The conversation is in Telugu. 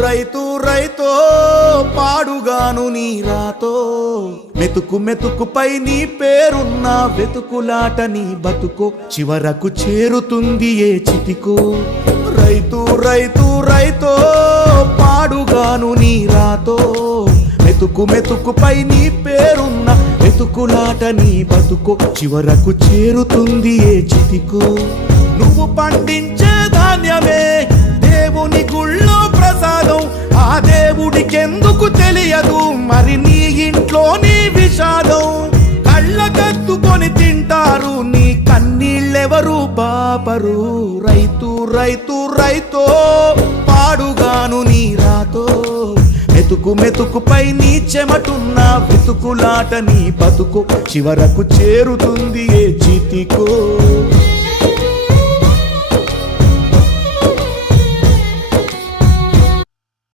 రైతు రైతో పాడుగాను నీ రాతో మెతుకు మెతుకుపై నీ పేరున్న వెతుకులాట నీ బతుకో చివరకు చేరుతుంది ఏ చితికో రైతు రైతు రైతో పాడుగాను నీ రాతో మెతుకు మెతుకుపై నీ పేరున్న వెతుకులాట నీ బతుకో చివరకు చేరుతుంది ఏ చితికో నువ్వు పండించే ధాన్యమే దేవుని గుళ్ళో ప్రసాదం ఆ దేవుడికెందుకు తెలియదు మరి నీ ఇంట్లో నీ విషాదం కళ్ళకత్తుకొని తింటారు నీ కన్నీళ్ళెవరు పాపరు రైతు రైతు రైతో పాడుగాను నీ రాతో మెతుకు మెతుకుపై నీ చెమటున్న వెతుకులాట నీ బతుకు చివరకు చేరుతుంది ఏ చితికో